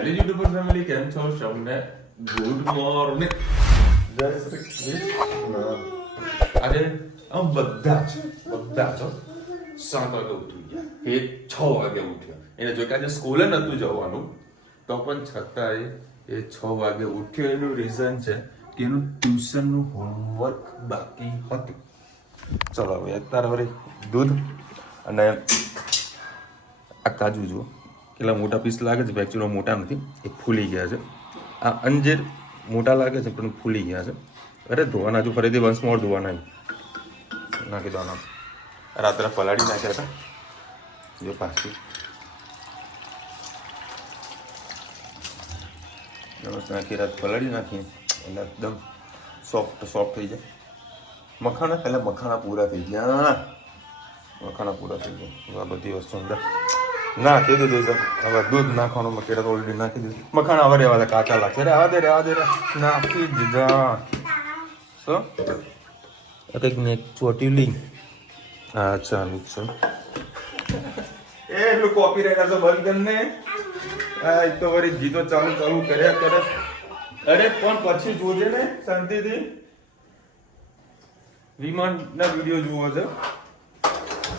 Hello YouTuber family, કેમ છો? સૌને ગુડ મોર્નિંગ, જય શ્રી કૃષ્ણ. આજે આમ બધા જ 7 વાગે ઉઠી ગયા. એ 6 વાગે ઉઠ્યા. એને જો કે આજે સ્કૂલે નતું જવાનું તો પણ છતાંય એ 6 વાગે ઉઠ્યો. એનું રીઝન છે કે એનું ટ્યુશનનું હોમવર્ક બાકી હતું. ચલો હવે અત્યારે વળી દૂધ અને આ કાજુ જુઓ કેટલા મોટા પીસ લાગે છે. એકચ્યુઅલી મોટા નથી, એ ફૂલી ગયા છે. આ અંજીર મોટા લાગે છે પણ ફૂલી ગયા છે. અરે ધોવાના હજુ ફરીથી વન્સ મોર ધોવાના નાખી દેવાના. રાત્રે પલાળી નાખ્યા હતા જો પાછી નાખી રાત પલાળી નાખીએ એટલે એકદમ સોફ્ટ થઈ જાય. મખાણા પહેલાં મખાણા પૂરા થઈ ગયા. આ બધી વસ્તુ અંદર નાખી દીધું છે. હવે દૂધ નાખવાનું મકેડા તો ઓલરેડી નાખી દીધું. મખાણા હવે રહેવા દે, કાચા લાગશે. અરે આવા દે નાખી દીધા. શું કંઈક ને ચોટી લઈ. અચ્છા મિક્સર એટલું કોપી રાખ્યા છે બંધ કરીને. એક તો વળી ગીતો ચાલુ કર્યા કરે. અરે પણ પછી જોજે ને શાંતિથી. વિમાનના વિડીયો જુઓ છે.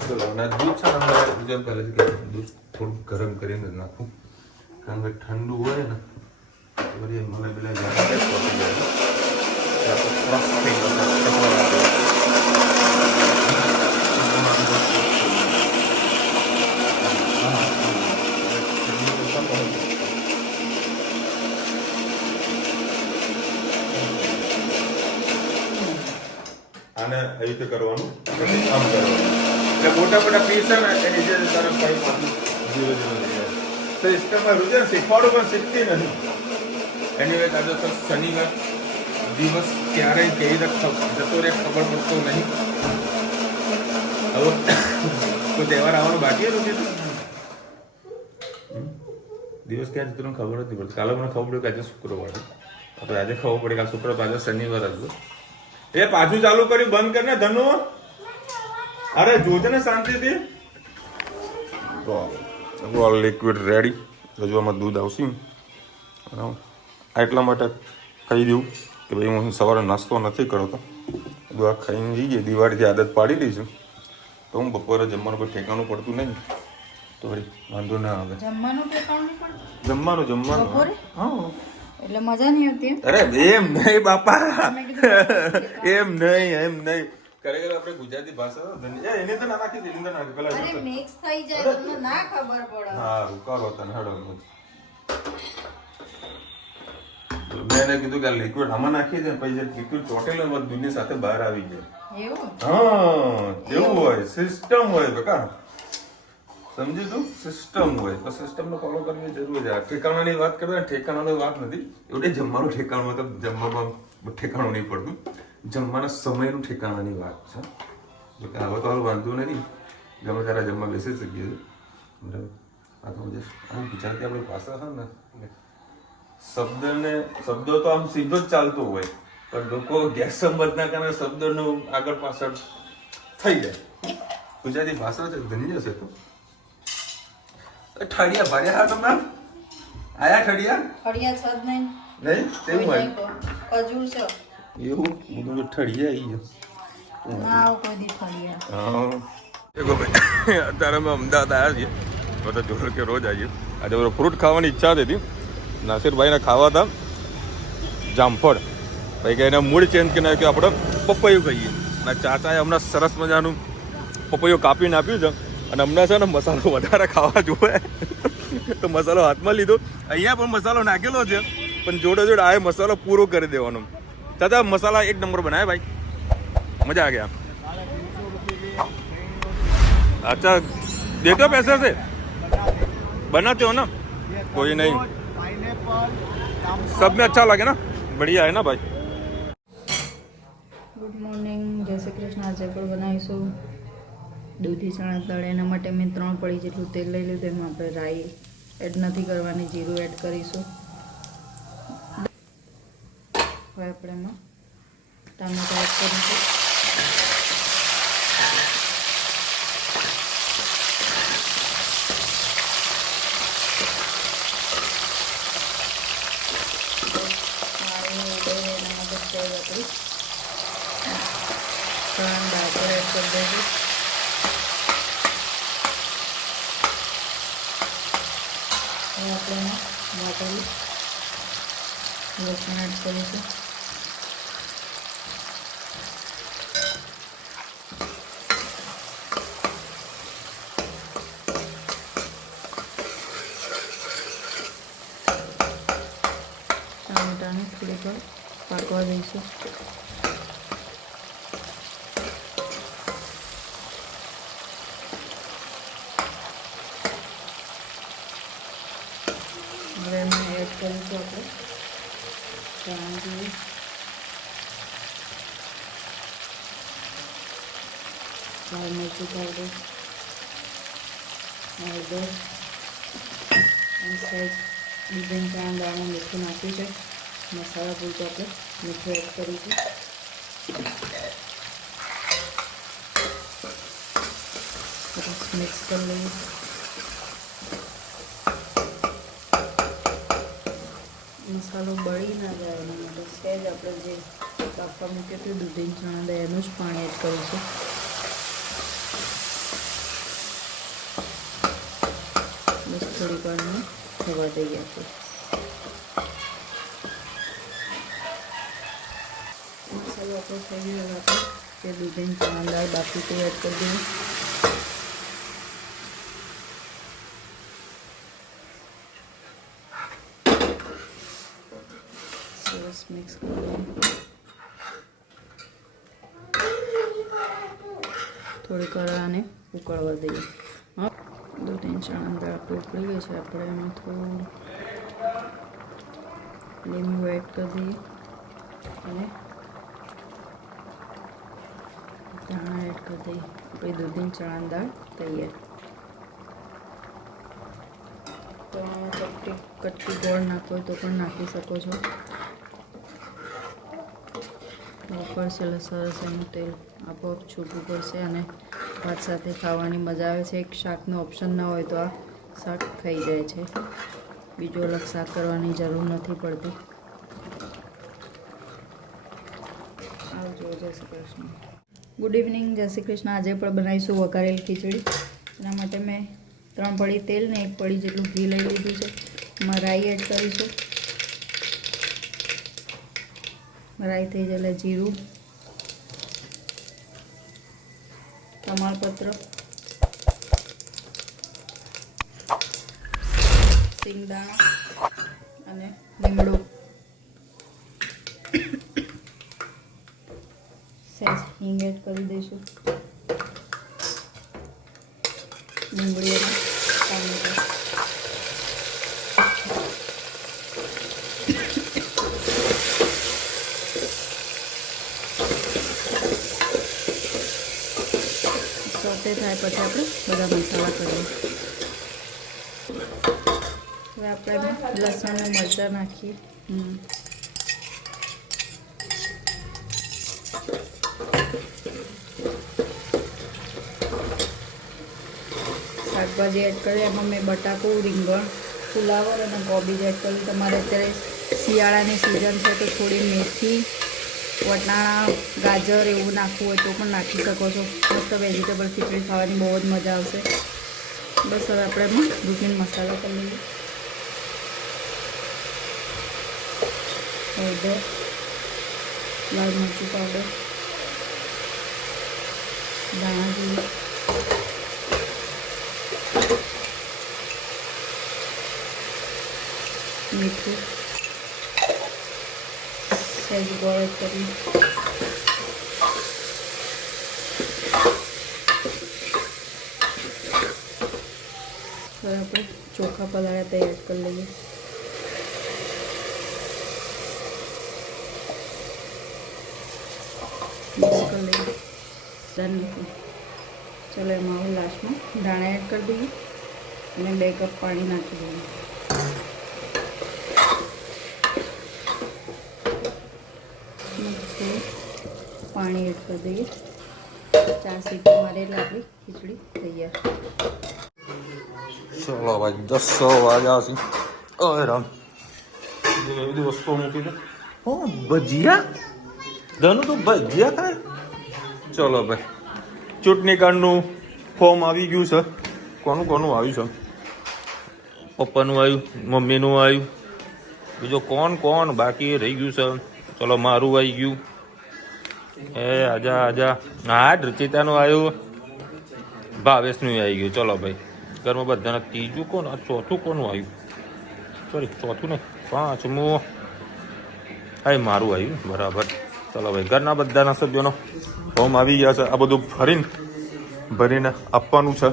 ચલો અને દૂધ છે ને બીજા પહેલે કે દૂધ થોડું ગરમ કરીને નાખું, કારણ કે ઠંડુ હોય ને વળી મને પેલા આને આવી રીતે કરવાનું, આમ કરવાનું. એટલે મોટા પીસ છે ને એની જે તરફ પાઇપ ધીરે સિસ્ટમમાં રૂજે શીખવાડું પણ શીખતી નથી. એની વાત આજે તો શનિવાર દિવસ ક્યારેય કેવી રીતે જતો રહે ખબર પડતો નહીં. હવે કોઈ તહેવાર આવવાનું બાકી હતું કે દિવસ ક્યાં જતો ખબર નથી પડતી. કાલે મને ખબર પડી કે આજે શુક્રવાર હતો, આજે ખબર પડી કે શુક્રવાર આજે શનિવાર હતું. એ પાછું ચાલુ કર્યું, બંધ કરીને ધનુ. અરે જોજે ને શાંતિથી. Liquid ready. હજુ આમાં દૂધ આવશે. એટલા માટે કહી દઉં કે ભાઈ હું સવારે નાસ્તો નથી કરતો. બધું આ ખાઈને જઈએ. દિવાળીથી આદત પાડી દઈશું તો હું બપોરે જમવાનું કોઈ ઠેકાણું પડતું નહીં તો વળી વાંધો ના આવે. જમવાનું હા એટલે મજા નહીં આવતી. અરે એમ નહીં બાપા, એમ નહીં ખરેખર આપણે ગુજરાતી ભાષા એને તો ના નાખી દે. અરે મિક્સ થઈ જાય તમને ના ખબર પડે. હા રૂકારો તને હડો. મેં એને કીધું કે આ લિક્વિડ આમાં નાખી દે, પછી લિક્વિડ ચોટેલો દૂધની સાથે બહાર આવી ગયો. એવું? હા એવું હોય, સિસ્ટમ હોય બકા. સમજી તું? સિસ્ટમ હોય તો સિસ્ટમને ફોલો કરવી જરૂરી છે. ઠેકાણાની વાત કરતા ઠેકાણાની વાત નથી. એવું જમવાનું ઠેકાણું મતલબ જમવામાં ઠેકાણું નહીં પડતું, જમવાના સમયનું ઠેકાણાની વાત છે. જો કે હવે તો હાલ વાંધો નથી, ગમે ત્યારે જમવા બેસી શકીએ છીએ. બરાબર. આ તો આમ ગુજરાતી આપણી ભાષા છે ને, શબ્દો તો આમ સીધો જ ચાલતો હોય પણ લોકો ગેરસમજના કારણે શબ્દોનું આગળ પાછળ થઈ જાય. ગુજરાતી ભાષા છે, ધન્ય છે. તો ઠળિયા ભર્યા હા તમે આયા? ઠળિયા છે જ નહીં. તેવું હોય ખજૂર છે એવું બધું ઠળિયા આવી ના કોઈ દી ફળિયા. હા દેખો ભાઈ, અત્યારે અમે અમદાવાદ આવ્યા છીએ. બધા જોર કે રોજ આવીએ. આજે બધો ફ્રૂટ ખાવાની ઈચ્છા હતી. નાસિરભાઈને ખાવા હતા જામફળ. ભાઈ કે એને મૂડ ચેન્જ કરી નાખ્યો, આપણે પપૈયું ખાઈએ. અને ચાચાએ હમણાં સરસ મજાનું પપૈયું કાપીને આપ્યું છે. અને હમણાં છે ને મસાલો વધારે ખાવા જોઈએ તો મસાલો હાથમાં લીધો. અહીંયા પણ મસાલો નાખેલો છે પણ જોડે આ મસાલો પૂરો કરી દેવાનો. ચાચા મસાલા એક નંબર બનાવે ભાઈ, મજા આ ગયા. अच्छा देते हो पैसे से बनाते हो ना? कोई नहीं, सब में अच्छा लगे ना, बढ़िया है ना भाई. ગુડ મોર્નિંગ, જય શ્રી કૃષ્ણ. આજે પણ બનાવીશું દૂધી ચણા દાળ. એના માટે મેં 3 પડી જેટલું તેલ લઈ લીધું. એમાં આપણે રાઈ એડ નથી કરવાની, જીરું એડ કરીશું. હવે આપણે એમાં ટામેટા એડ કરીશું. સેજ આપણી ચણાની દાળ પર એડ કરી દઈશું. હવે આપણે એમાં વાટેલું લસણ એડ કરીશું. ટામેટાને થોડીક વાર પાકવા દઈશું. હવે એમાં એડ કરીશું આપણે ધાણા જીરું, લાલ મરચું પાવડર, હળદર અને સહેજ બીજાની ચણા દાળમાં મીઠું નાખ્યું છે. મસાલા પૂરતું આપણે મીઠું એડ કરીશું. સરસ મિક્સ કરી લઈએ. મસાલો બળી ના જાય એના માટે સહેજ આપણે જે બાફવા મૂક્યું હતું દૂધીની ચણા દાળ એનું જ પાણી એડ કરીશું. બસ થોડીક વારમાં થવા દઈએ આપણે. મસાલો આપણો થઈ ગયો. આપણે જે દૂધીની ચણા દાળ બાફી તે એડ કરી દઈએ. સરસ મિક્સ કરી દઈએ. થોડીક વાર આને ઉકળવા દઈએ. હા, દૂધીની ચણા દાળ આપણે ઉકળી ગઈ છે. આપણે એમાં થોડું લીંબુ એડ કરી દઈએ અને ધાણા એડ કરી દઈએ. આપણી દૂધીની ચણા દાળ તૈયાર. તો કટકી ગોળ નાખો હોય તો પણ નાખી શકો છો. ઉપરથી સરસ એનું તેલ આપોઆપ છૂટું પડશે અને ભાત સાથે ખાવાની મજા આવે છે. એક શાકનો ઓપ્શન ના હોય તો આ શાક થઈ જાય છે. બીજું અલગ શાક કરવાની જરૂર નથી પડતી. આવજો. જય શ્રી કૃષ્ણ. Good evening. જય શ્રી કૃષ્ણ. આજે પણ બનાવીશું વઘારેલ ખીચડી. એના માટે મેં 3 પડી તેલ ને 1 પડી જેટલું ઘી લઈ લીધું છે. એમાં રાઈ એડ કરીશું. રાઈ થઈ જાય એટલે જીરું, તમાલપત્ર, સિંગદાણા અને લીમડો. સહેજ હિંગ એડ કરી દઈશું. ડુંગળી અને ટામેટાં. સોતે થાય પછી આપણે બધા મસાલા કરીએ. હવે આપણે લસણ અને મરચાં નાખીએ. શાકભાજી એડ કરીએ. એમાં મેં બટાકું, રીંગણ, ફુલાવર અને કોબીજ એડ કર્યું. તમારે અત્યારે શિયાળાની સિઝન છે તો થોડી મેથી, વટાણા, ગાજર એવું નાખવું હોય તો પણ નાખી શકો છો. મસ્ત વેજીટેબલ ખીચડી ખાવાની બહુ જ મજા આવશે. બસ હવે આપણે એમાં રૂટીન મસાલો કરી લઈએ. હળદર, લાલ મરચું પાવડર, ધાણા જીરું, મીઠું, સહેજ ગોળ કરી હવે આપણે ચોખા પલાળ્યા તે એડ કરી લઈએ. મિક્સ કરી લઈએ. ચલો એમાં હવે લાસ્ટમાં ધાણા એડ કરી દઈએ અને 2 કપ પાણી નાખી દઈએ. પાણી એડ કરી દઈએ. 4 સીટી મારે એટલે આપણી ખીચડી તૈયાર. ચલો ભાઈ 10 વાગ્યા છે. ઓય રામ બધી વસ્તુઓ મૂકી દે. ઓ ભજીયા ધનુ તો ભજીયા ખાય. ચલો ભાઈ, ચૂંટણી કાર્ડનું ફોર્મ આવી ગયું છે. કોનું કોનું આવ્યું છે? પપ્પાનું આવ્યું, મમ્મીનું આવ્યું, બીજો કોણ બાકી રહી ગયું છે? ચલો મારું આવી ગયું. એ આજા હા, રચિતાનું આવ્યું, ભાવેશનું આવી ગયું. ચલો ભાઈ, ઘરમાં બધાના. ત્રીજું કોણ? ચોથું કોનું આવ્યું? સોરી, ચોથું ને પાંચમું. હા, મારું આવ્યું. બરાબર. ચલો ભાઈ, ઘરના બધાના સભ્યોનો ફોર્મ આવી ગયા છે. આ બધું ભરીને આપવાનું છે.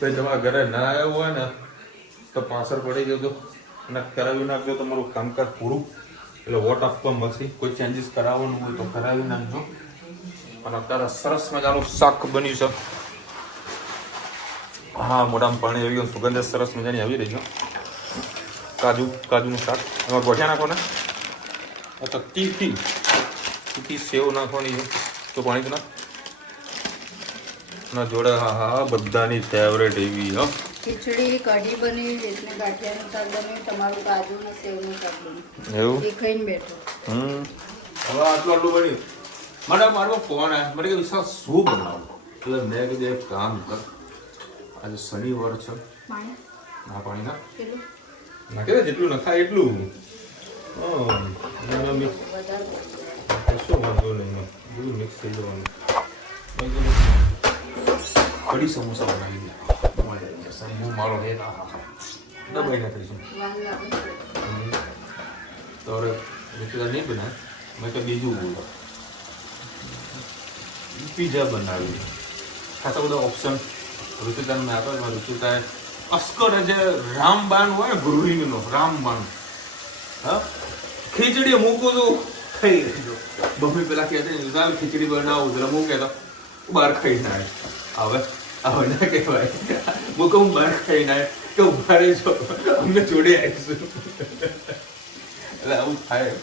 તમારા ઘરે ના આવ્યું હોય ને તો પાછળ પડી ગયો તો કરાવી નાખજો તમારું કામકાજ પૂરું. એટલે વોટ આપવા મળશે. કોઈ ચેન્જીસ કરાવવાનું હોય તો કરાવી નાખજો. અને અત્યારે સરસ મજાનું શાક બન્યું છે. હા, મોઢામાં પાણી આવી ગયું. સુગંધ સરસ મજાની આવી રહી છે. કાજુનું શાક. એમાં ગોઠિયા નાખો ને. અથવા તીખી સેવ નાખવાની છે તો પાણી તો ના જોડે. હા, બધાની ફેવરેટ એવી. ખીચડી કઢી બની, એટલે ગાંઠિયાનું શાક બન્યું, તમારું કાજુ ને સેવનું શાક બન્યું. એવું એ ખાઈને બેઠો. હવે આટલું બન્યું. મારો ફોન આવ્યો. મને કીધું વિશાલ શું બનાવું? એટલે મેં કીધું એક કામ કર, આજે શનિવાર છે. પાણી નાખે જેટલું નખાય એટલું. શું વાંધો નહીં, બધું મિક્સ થઈ જવાનું. કઢી સમોસા બનાવી દે. મારો હે દબાઈ નાખીશું. તો હવે નહીં બનાવે. મેં તો બીજું બોલો, પીઝા બનાવી. ખાસા બધા ઓપ્શન ઋતુદાન મેં આપ્યા. ઋતુદાએ અસ્કર જે રામબાન હોય ને, ગૃહિણીનો રામબાન. હા, ખીચડી મૂકું તો ખાઈ લેજો. મમ્મી પેલા કહેતા ખીચડી બનાવું એટલે મૂકે તો બહાર ખાઈ ના આવે. હવે ના કહેવાય મૂકે હું બહાર ખાઈ ના કે ઉભા રહીશો, અમને જોડે આવીશું. એટલે આવું થાય.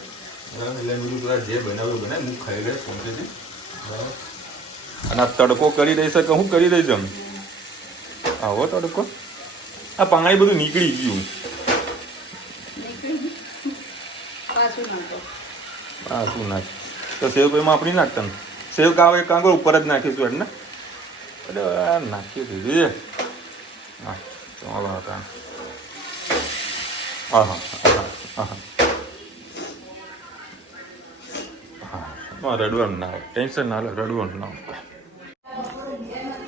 એટલે બધું પેલા જે બનાવ્યું બનાવે હું ખાઈ લઈશ શાંતિથી. બરાબર. અને આ તડકો કરી દઈ શકે હું કરી દઈશ એમ. આવો તડકો. આ પાણી બધું નીકળી ગયું. પાછું નાખ તો સેવ એમાં આપણી નાખતા ને. સેવ કાવે કાંગળ ઉપર જ નાખીશું એટલે ને. એટલે નાખી દીધી. હા, ચાલો હતા. હા રડવાનું ના આવે. ટેન્શન ના લે, રડવાનું ના આવે.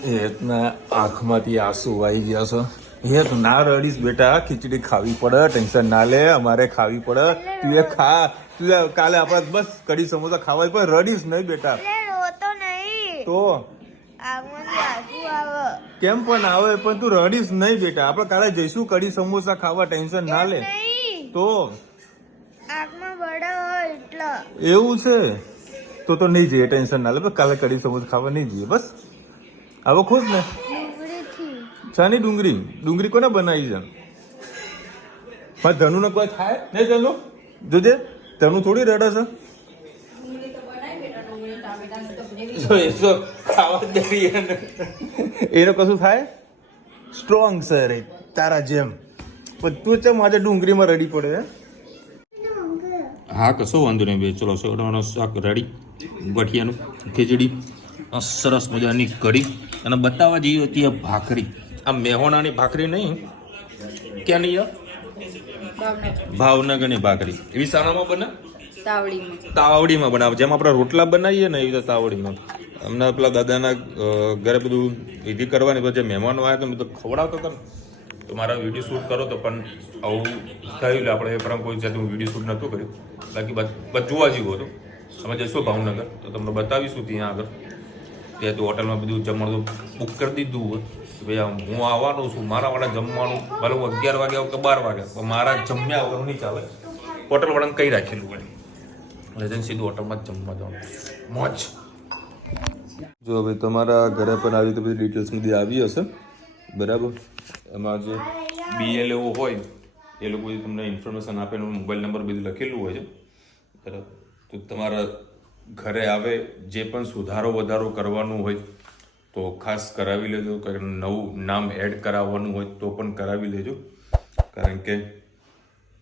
હેતના આંખમાંથી આંસુ આવી ગયા છે. હેત ના રડીશ બેટા, ખીચડી ખાવી પડે. ટેન્શન ના લે, અમારે ખાવી પડે. તું એ ખા. તું કાલે આપણે બસ કઢી સમોસા ખાવા પણ રડીશ નહીં બેટા. તો કેમ પણ આવે, પણ તું રડીશ નહીં બેટા. આપણે કાલે જઈશું કઢી સમોસા ખાવા. ટેન્શન ના લે. તો એવું છે તો નહીં જઈએ. ટેન્શન ના લે. કાલે કઢી સમોસા ખાવા નહીં જઈએ. બસ હવે ખુશ ને. શાની ડુંગળી કોને બનાવી છે? મારે ધનુ ને કોઈ થાય નહીં. ધનુ જોજે, ધનુ થોડી રડે છે. એનો કશું થાય? સ્ટ્રોંગ છે રે તારા જેમ. પણ તું ચમ આજે ડુંગળીમાં રડી પડે? હા, કશો વાંધો નહીં બે. ચલો, સોડાનો શાક રેડી, ગઠિયાનું, ખીચડી, સરસ મજાની કઢી. અને બતાવવા જઈએ હતી આ ભાખરી. આ મેહોણાની ભાખરી નહીં, ક્યાં નહીં? ભાવનગરની ભાખરી. એવી શાળામાં બને? તાવડીમાં બનાવે. જેમ આપણે રોટલા બનાવીએ ને એવી રીતે તાવડીમાં. હમણાં પેલા દાદાના ઘરે બધું વિધિ કરવાની, પછી જે મહેમાનો આવ્યા તો બધું ખવડાવતો હતો ને, તો મારા વિડીયો શૂટ કરો તો પણ આવું થયું. આપણે એ પરમ કોઈ જાતે હું વિડીયો શૂટ નહોતું કર્યું. બાકી બધું જોવા જેવું હતું. અમે જઈશું ભાવનગર તો તમને બતાવીશું ત્યાં આગળ. ત્યાં તો હોટલમાં બધું જમવાનું બુક કરી દીધું હોય કે ભાઈ હું આવવાનો છું, મારા વાળા જમવાનું ભલે હું 11 વાગે આવું કે 12 વાગે, પણ મારા જમ્યા વગર નહીં ચાલે. હોટલવાળાને કંઈ રાખેલું હોય એટલે જઈને સીધું હોટલમાં જ જમવા જવાનું. મોજ. જો ભાઈ તમારા ઘરે પણ આવી રીતે બધી ડિટેલ્સ બધી આવી હશે. બરાબર. એમાં જે BLO હોય એ લોકો તમને ઇન્ફોર્મેશન આપે, એનું મોબાઈલ નંબર બધું લખેલું હોય છે. બરાબર. તો તમારા ઘરે આવે જે પણ સુધારો વધારો કરવાનું હોય તો ખાસ કરાવી લેજો. કંઈક નવું નામ એડ કરાવવાનું હોય તો પણ કરાવી લેજો. કારણ કે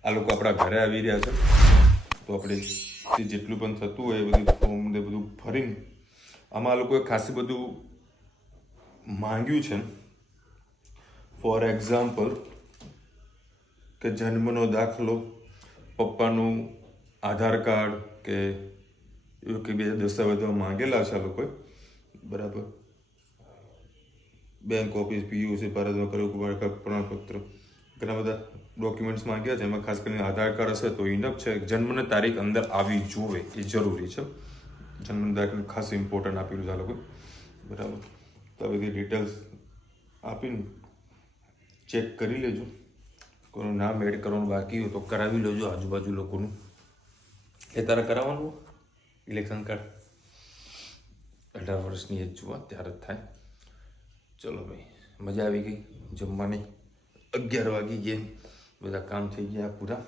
આ લોકો આપણા ઘરે આવી રહ્યા છે, તો આપણે જેટલું પણ થતું હોય એ બધું ફોર્મ ને બધું ભરીને આમાં આ લોકોએ ખાસી બધું માંગ્યું છે. ફોર એક્ઝામ્પલ કે જન્મનો દાખલો, પપ્પાનું આધાર કાર્ડ કે એવું કે બીજા દસ્તાવેજો માંગેલા છે આ લોકોએ, બરાબર. બેંક ઓફિસ, PUC, ભારતમાં કર્યું પ્રમાણપત્ર, ઘણા બધા ડોક્યુમેન્ટ્સ માંગ્યા છે. એમાં ખાસ કરીને આધાર કાર્ડ હશે તો ઇનફ છે. જન્મની તારીખ અંદર આવી જોવે એ જરૂરી છે. જન્મની તારીખ ખાસ ઇમ્પોર્ટન્ટ આપેલું છે આ લોકોએ, બરાબર. તો આ બધી ડિટેલ્સ આપીને ચેક કરી લેજો. કોઈનું નામ એડ કરવાનું બાકી હોય તો કરાવી લેજો આજુબાજુ લોકોનું. એ તારે કરાવવાનું ઇલેક્શન કાર્ડ 18 વર્ષની એજ જોવા ત્યારે જ થાય. ચલો ભાઈ, મજા આવી ગઈ જમવાની. 11 વાગી ગયા, બધા કામ થઈ ગયા પૂરા.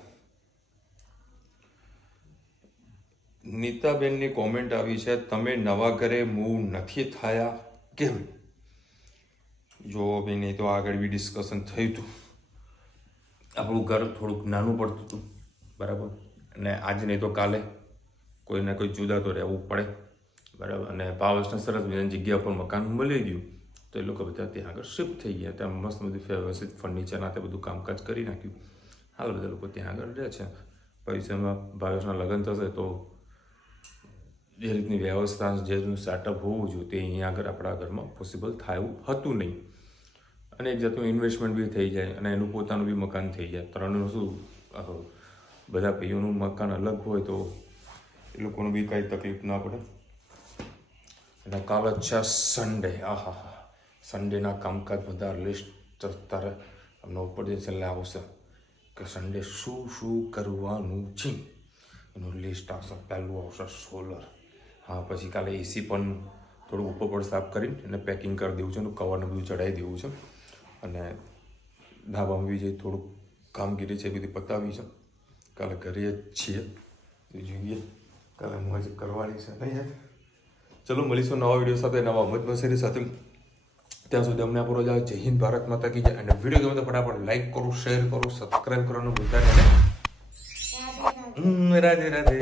નીતાબેનની કોમેન્ટ આવી છે, તમે નવા ઘરે મૂવ નથી થયા કેમ? જો ભાઈ, નહીં તો આગળ બી ડિસ્કશન થયું હતું. આપણું ઘર થોડુંક નાનું પડતું હતું, બરાબર. અને આજે નહીં તો કાલે કોઈને કોઈ જુદા તો રહેવું પડે, બરાબર. અને ભાવેશને સરસ બીજાની જગ્યા પર મકાન મળી ગયું તો એ લોકો બધા ત્યાં આગળ શિફ્ટ થઈ ગયા. ત્યાં મસ્ત બધી વ્યવસ્થિત ફર્નિચરના તે બધું કામકાજ કરી નાખ્યું. હાલ બધા લોકો ત્યાં આગળ રહે છે. ભવિષ્યમાં ભાવેશના લગ્ન થશે તો જે રીતની વ્યવસ્થા, જે રીતનું સેટઅપ હોવું જોઈએ તે અહીંયા આગળ આપણા ઘરમાં પોસિબલ થાય એવું હતું નહીં. અને એક જાતનું ઇન્વેસ્ટમેન્ટ બી થઈ જાય અને એનું પોતાનું બી મકાન થઈ જાય. ત્રણનું શું, બધા ભાઈઓનું મકાન અલગ હોય તો એ લોકોનું બી કાંઈ તકલીફ ના પડે. અને કાલ છે સન્ડે. આહા, સન્ડેના કામકાજ બધા લિસ્ટ તારે અમને ઉપર જે છેલ્લે આવશે કે સન્ડે શું શું કરવાનું છે એનું લિસ્ટ આવશે. પહેલું આવશે સોલર. હા, પછી કાલે AC પણ થોડું ઉપર પર સાફ કરીને એને પેકિંગ કરી દેવું છે, એનું કવરને બધું ચડાવી દેવું છે. અને ધાબામાં બી જે થોડુંક કામગીરી છે એ બધી પતાવી છે. કાલે ઘરે જ છીએ, જોઈએ કાલે મોજ કરવાની છે નહીં યાર. ચલો મળીશું નવા વિડીયો સાથે, નવા મજ મસેરી સાથે. ત્યાં સુધી અમને આપણો જાવ. જય હિન્દ, ભારત માતા કી જય. અને વિડીયો ગમે તો ફટાફટ લાઈક કરો, શેર કરો, સબસ્ક્રાઈબ કરવાનું ભૂલતા નહીં. રાધે રાધે.